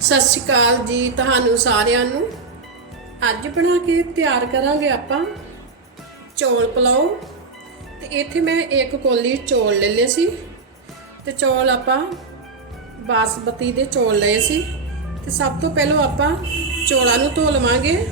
ਸਤਿ ਸ਼੍ਰੀ ਅਕਾਲ ਜੀ ਤੁਹਾਨੂੰ ਸਾਰਿਆਂ ਨੂੰ। ਅੱਜ ਬਣਾ ਕੇ ਤਿਆਰ ਕਰਾਂਗੇ ਆਪਾਂ ਚੌਲ ਪਲਾਓ। ਤੇ ਇੱਥੇ ਮੈਂ ਇੱਕ ਕੋਲੀ ਚੌਲ ਲੈ ਲਏ ਸੀ। ਤੇ ਚੌਲ ਆਪਾਂ ਬਾਸਮਤੀ ਦੇ ਚੌਲ ਲਏ ਸੀ। ਤੇ ਸਭ ਤੋਂ ਪਹਿਲਾਂ ਆਪਾਂ ਚੌਲਾਂ ਨੂੰ ਧੋ ਲਵਾਂਗੇ।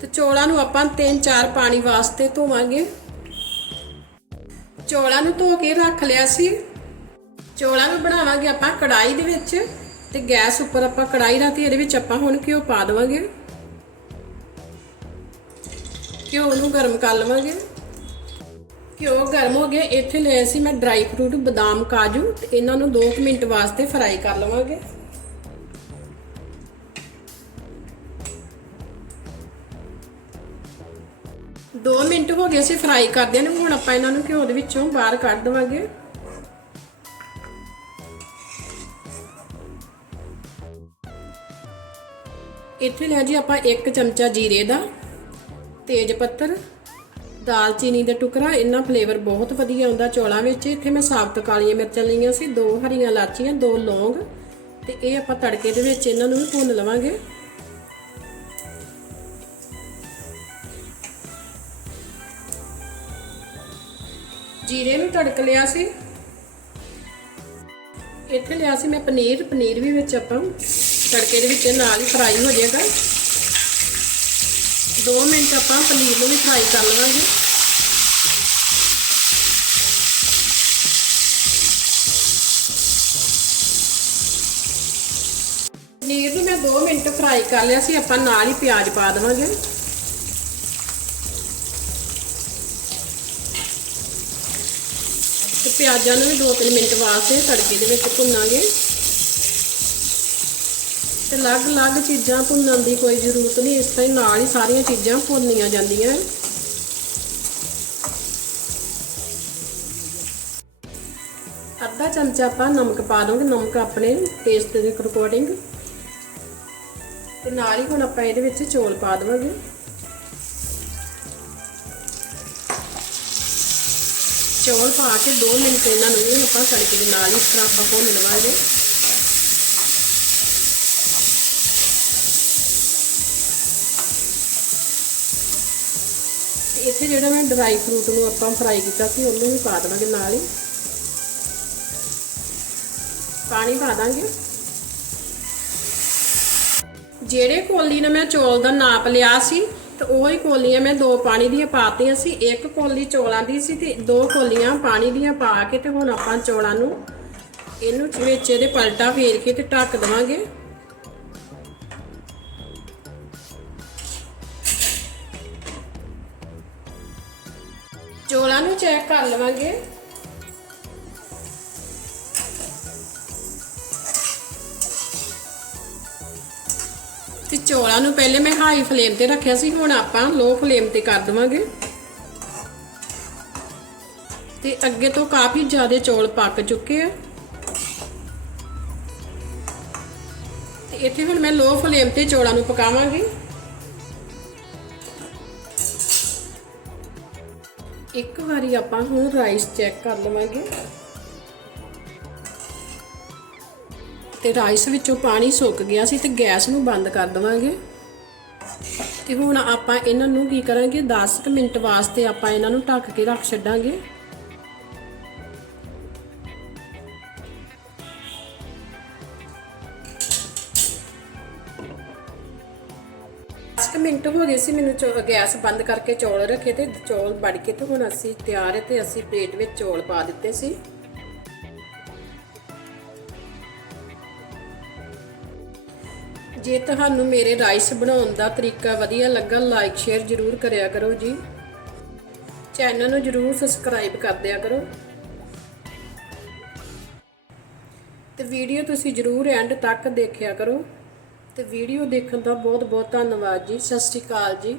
ਤੇ ਚੌਲਾਂ ਨੂੰ ਆਪਾਂ 3-4 ਪਾਣੀ ਵਾਸਤੇ ਧੋਵਾਂਗੇ। ਚੌਲਾਂ ਨੂੰ ਧੋ ਕੇ ਰੱਖ ਲਿਆ ਸੀ। ਚੌਲਾਂ ਨੂੰ ਬਣਾਵਾਂਗੇ ਆਪਾਂ ਕੜਾਈ ਦੇ ਵਿੱਚ ਤੇ ਗੈਸ ਉੱਪਰ ਆਪਾਂ ਕੜਾਈ ਰੱਖੀ ਇਹਦੇ ਵਿੱਚ ਆਪਾਂ ਹੁਣ ਘਿਓ ਪਾ ਦੇਵਾਂਗੇ। ਘਿਓ ਨੂੰ ਗਰਮ ਕਰ ਲਵਾਂਗੇ। ਘਿਓ ਗਰਮ ਹੋ ਗਿਆ ਇੱਥੇ ਲਿਆ ਸੀ ਮੈਂ ਡਰਾਈ ਫਰੂਟ ਬਦਾਮ ਕਾਜੂ ਤੇ ਇਹਨਾਂ ਨੂੰ 2 ਮਿੰਟ ਵਾਸਤੇ ਫਰਾਈ ਕਰ ਲਵਾਂਗੇ। ਦੋ ਮਿੰਟ ਹੋ ਗਏ ਅਸੀਂ ਫਰਾਈ ਕਰਦੇ ਨੇ ਹੁਣ ਆਪਾਂ ਇਹਨਾਂ ਨੂੰ ਘਿਓ ਦੇ ਵਿੱਚੋਂ ਬਾਹਰ ਕੱਢ ਦਵਾਂਗੇ। ਇੱਥੇ ਲਿਆ ਜੀ ਆਪਾਂ ਇੱਕ ਚਮਚਾ ਜੀਰੇ ਦਾ ਤੇਜ ਪੱਤਰ, ਦਾਲਚੀਨੀ ਦਾ ਟੁਕੜਾ ਇਹਨਾਂ ਫਲੇਵਰ ਬਹੁਤ ਵਧੀਆ ਆਉਂਦਾ ਚੌਲਾਂ ਵਿੱਚ। ਇੱਥੇ ਮੈਂ ਸਾਬਤ ਕਾਲੀਆਂ ਮਿਰਚਾਂ ਲਈਆਂ ਸੀ, ਦੋ ਹਰੀਆਂ ਇਲਾਚੀਆਂ, ਦੋ ਲੌਂਗ ਤੇ ਇਹ ਆਪਾਂ ਤੜਕੇ ਦੇ ਵਿੱਚ ਇਹਨਾਂ ਨੂੰ ਵੀ ਭੁੰਨ ਲਵਾਂਗੇ। ਜੀਰੇ ਨੂੰ ਤੜਕ ਲਿਆ ਸੀ। ਇੱਥੇ ਲਿਆ ਸੀ ਮੈਂ ਪਨੀਰ ਪਨੀਰ ਵੀ ਵਿੱਚ ਆਪਾਂ ਤੜਕੇ ਦੇ ਵਿੱਚ ਨਾਲ ਹੀ ਫਰਾਈ ਹੋ ਜਾਏਗਾ। 2 ਮਿੰਟ ਆਪਾਂ ਪਨੀਰ ਨੂੰ ਵੀ ਫਰਾਈ ਕਰ ਲਵਾਂਗੇ। ਪਨੀਰ ਨੂੰ ਮੈਂ 2 ਮਿੰਟ ਫਰਾਈ ਕਰ ਲਿਆ ਸੀ, ਆਪਾਂ ਨਾਲ ਹੀ ਪਿਆਜ਼ ਪਾ ਦੇਵਾਂਗੇ। ਪਿਆਜ਼ਾਂ ਨੂੰ ਵੀ 2-3 ਮਿੰਟ ਵਾਸਤੇ ਤੜਕੇ ਦੇ ਵਿੱਚ ਭੁੰਨਾਂਗੇ। ਤੇ ਅਲੱਗ-ਅਲੱਗ ਚੀਜ਼ਾਂ ਭੁੰਨਣ ਦੀ ਕੋਈ ਜ਼ਰੂਰਤ ਨਹੀਂ, ਇਸ ਤਰ੍ਹਾਂ ਨਾਲ ਹੀ ਸਾਰੀਆਂ ਚੀਜ਼ਾਂ ਭੁੰਨੀਆਂ ਜਾਂਦੀਆਂ। ਅੱਧਾ ਚਮਚਾ ਆਪਾਂ ਨਮਕ ਪਾ ਦੋਗੇ, ਨਮਕ ਆਪਣੇ ਟੇਸਟ ਦੇ ਅਕੋਰਡਿੰਗ ਤੇ ਨਾਲ ਹੀ ਹੁਣ ਆਪਾਂ ਇਹਦੇ ਵਿੱਚ ਚੌਲ ਪਾ ਦੇਵਾਂਗੇ। ਚੌਲ ਪਾ ਕੇ 2 ਮਿੰਟ ਇਹਨਾਂ ਨੂੰ ਵੀ ਆਪਾਂ ਤੜਕੇ ਦੇ ਨਾਲ ਇਸ ਤਰ੍ਹਾਂ ਆਪਾਂ ਭੁੰਨ ਲਵਾਂਗੇ ਇੱਥੇ ਜਿਹੜਾ ਮੈਂ ਡਰਾਈ ਫਰੂਟ ਨੂੰ ਆਪਾਂ ਫਰਾਈ ਕੀਤਾ ਸੀ, ਉਹਨੂੰ ਵੀ ਪਾ ਦੇਵਾਂਗੇ ਨਾਲ ਹੀ। ਪਾਣੀ ਪਾ ਦਾਂਗੇ। ਜਿਹੜੇ ਕੋਲੀ ਨੇ ਮੈਂ ਚੌਲ ਦਾ ਨਾਪ ਲਿਆ ਸੀ ਤੇ ਉਹੀ ਕੋਲੀਆਂ ਮੈਂ ਦੋ ਪਾਣੀ ਦੀਆਂ ਪਾਤੀਆਂ ਸੀ। ਇੱਕ ਕੋਲੀ ਚੌਲਾਂ ਦੀ ਸੀ ਤੇ ਦੋ ਕੋਲੀਆਂ ਪਾਣੀ ਦੀਆਂ ਪਾ ਕੇ ਤੇ ਹੁਣ ਆਪਾਂ ਚੌਲਾਂ ਨੂੰ ਇਹਨੂੰ ਵਿੱਚ ਇਹਦੇ ਪਲਟਾ ਫੇਰ ਕੇ ਤੇ ਢੱਕ ਦਵਾਂਗੇ। ਚੌਲਾਂ ਨੂੰ ਚੈੱਕ ਕਰ ਲਵਾਂਗੇ। ਤੇ ਚੌਲਾਂ ਨੂੰ ਪਹਿਲੇ ਮੈਂ ਹਾਈ ਫਲੇਮ ਤੇ ਰੱਖਿਆ ਸੀ, ਹੁਣ ਆਪਾਂ ਲੋ ਫਲੇਮ ਤੇ ਕਰ ਦਵਾਂਗੇ। ਤੇ ਅੱਗੇ ਤੋਂ ਕਾਫੀ ਜ਼ਿਆਦਾ ਚੌਲ ਪੱਕ ਚੁੱਕੇ ਆ। ਤੇ ਇੱਥੇ ਹੁਣ ਮੈਂ ਲੋ ਫਲੇਮ ਤੇ ਚੌਲਾਂ ਨੂੰ ਪਕਾਵਾਂਗੀ। ਇੱਕ ਵਾਰੀ ਆਪਾਂ ਹੁਣ ਰਾਈਸ ਚੈੱਕ ਕਰ ਲਵਾਂਗੇ। ਤੇ ਰਾਈਸ ਵਿੱਚੋਂ ਪਾਣੀ ਸੁੱਕ ਗਿਆ ਸੀ ਤੇ ਗੈਸ ਨੂੰ ਬੰਦ ਕਰ ਦਵਾਂਗੇ। ਤੇ ਹੁਣ ਆਪਾਂ ਇਹਨਾਂ ਨੂੰ ਕੀ ਕਰਾਂਗੇ? 10 ਮਿੰਟ ਵਾਸਤੇ ਆਪਾਂ ਇਹਨਾਂ ਨੂੰ ਢੱਕ ਕੇ ਰੱਖ ਛੱਡਾਂਗੇ। ਦਸ ਮਿੰਟ ਹੋ ਗਏ ਸੀ ਮੈਨੂੰ ਗੈਸ ਬੰਦ ਕਰਕੇ ਚੌਲ ਰੱਖੇ ਤੇ ਚੌਲ ਬੜ ਕੇ ਤੇ ਹੁਣ ਅਸੀਂ ਤਿਆਰ ਹੈ ਤੇ ਅਸੀਂ ਪਲੇਟ ਵਿੱਚ ਚੌਲ ਪਾ ਦਿੱਤੇ ਸੀ। ਜੇ ਤੁਹਾਨੂੰ ਮੇਰੇ ਰਾਈਸ ਬਣਾਉਣ ਦਾ ਤਰੀਕਾ ਵਧੀਆ ਲੱਗਾ ਲਾਈਕ ਸ਼ੇਅਰ ਜ਼ਰੂਰ ਕਰਿਆ ਕਰੋ ਜੀ। ਚੈਨਲ ਨੂੰ ਜ਼ਰੂਰ ਸਬਸਕ੍ਰਾਈਬ ਕਰ ਦਿਆ ਕਰੋ। ਤੇ ਵੀਡੀਓ ਤੁਸੀਂ ਜ਼ਰੂਰ ਐਂਡ ਤੱਕ ਦੇਖਿਆ ਕਰੋ। ਤੇ ਵੀਡੀਓ ਦੇਖਣ ਦਾ ਬਹੁਤ ਬਹੁਤ ਧੰਨਵਾਦ ਜੀ। ਸਤਿ ਸ਼੍ਰੀ ਅਕਾਲ ਜੀ।